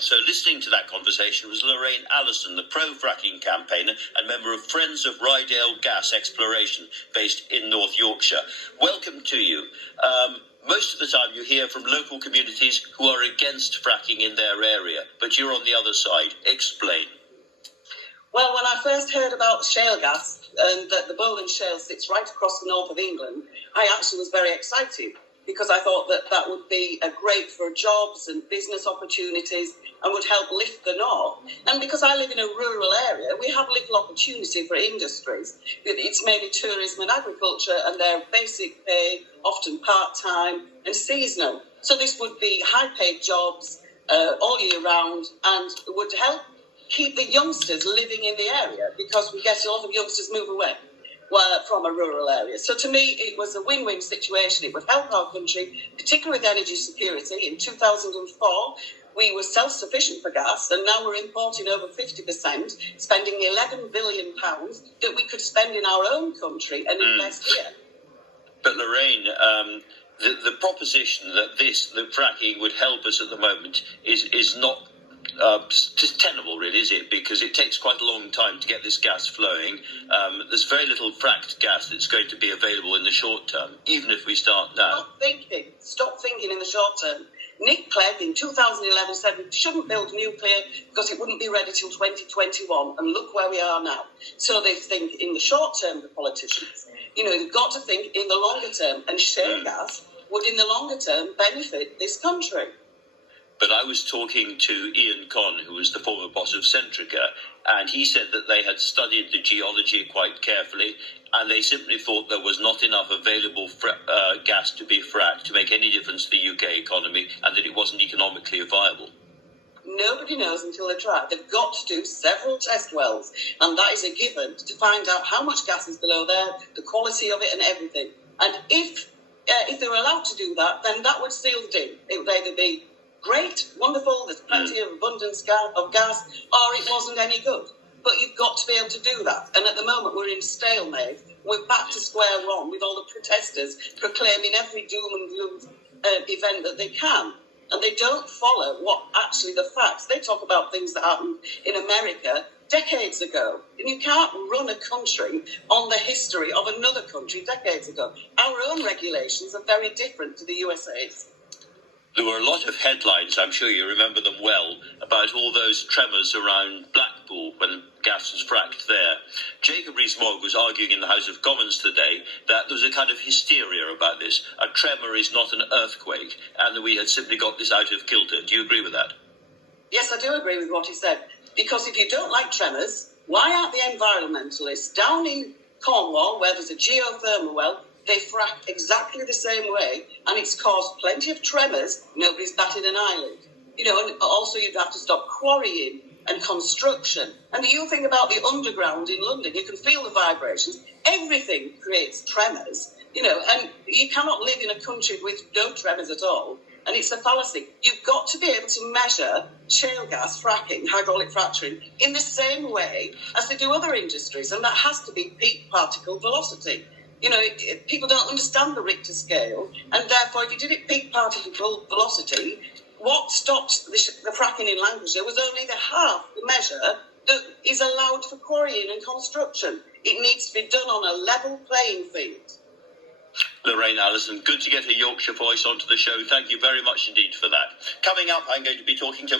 So listening to that conversation was Lorraine Allison, the pro-fracking campaigner and member of Friends of Rydale Gas Exploration, based in North Yorkshire. Welcome to you. Most of the time you hear from local communities who are against fracking in their area, but you're on the other side. Explain. Well, when I first heard about shale gas and that the Bowland Shale sits right across the north of England, I actually was very excited because I thought that that would be great for jobs and business opportunities and would help lift the north. And because I live in a rural area, we have little opportunity for industries. It's mainly tourism and agriculture, and they're basic pay, often part-time and seasonal. So this would be high-paid jobs all year round and would help keep the youngsters living in the area, because we get a lot of youngsters move away from a rural area. So to me, it was a win-win situation. It would help our country, particularly with energy security. In 2004, we were self-sufficient for gas, and now we're importing over 50%, spending £11 billion that we could spend in our own country and invest here. But Lorraine, the proposition that the fracking would help us at the moment is not tenable, really, is it? Because it takes quite a long time to get this gas flowing. There's very little fracked gas that's going to be available in the short term, even if we start now. Stop thinking in the short term. Nick Clegg in 2011 said we shouldn't build nuclear because it wouldn't be ready till 2021, and look where we are now. So they think in the short term, the politicians. You've got to think in the longer term, and shale gas would in the longer term benefit this country. But I was talking to Ian Conn, who was the former boss of Centrica, and he said that they had studied the geology quite carefully, and they simply thought there was not enough available gas to be fracked to make any difference to the UK economy, and that it wasn't economically viable. Nobody knows until they try. They've got to do several test wells, and that is a given, to find out how much gas is below there, the quality of it and everything. And if they were allowed to do that, then that would seal the deal. It would either be great, wonderful, there's plenty of abundance of gas, or it wasn't any good. But you've got to be able to do that. And at the moment, we're in stalemate. We're back to square one with all the protesters proclaiming every doom and gloom event that they can. And they don't follow what actually the facts. They talk about things that happened in America decades ago. And you can't run a country on the history of another country decades ago. Our own regulations are very different to the USA's. There were a lot of headlines, I'm sure you remember them well, about all those tremors around Blackpool when gas was fracked there. Jacob Rees-Mogg was arguing in the House of Commons today that there was a kind of hysteria about this. A tremor is not an earthquake, and that we had simply got this out of kilter. Do you agree with that? Yes, I do agree with what he said. Because if you don't like tremors, why aren't the environmentalists down in Cornwall, where there's a geothermal well, they frack exactly the same way, and it's caused plenty of tremors. Nobody's batted an eyelid. And also you'd have to stop quarrying and construction. And the other thing about the underground in London, you can feel the vibrations. Everything creates tremors, and you cannot live in a country with no tremors at all. And it's a fallacy. You've got to be able to measure shale gas, fracking, hydraulic fracturing in the same way as they do other industries, and that has to be peak particle velocity. People don't understand the Richter scale, and therefore, if you did it peak particle velocity, what stopped the fracking in Lancashire was only the half the measure that is allowed for quarrying and construction. It needs to be done on a level playing field. Lorraine Allison, good to get a Yorkshire voice onto the show. Thank you very much indeed for that. Coming up, I'm going to be talking to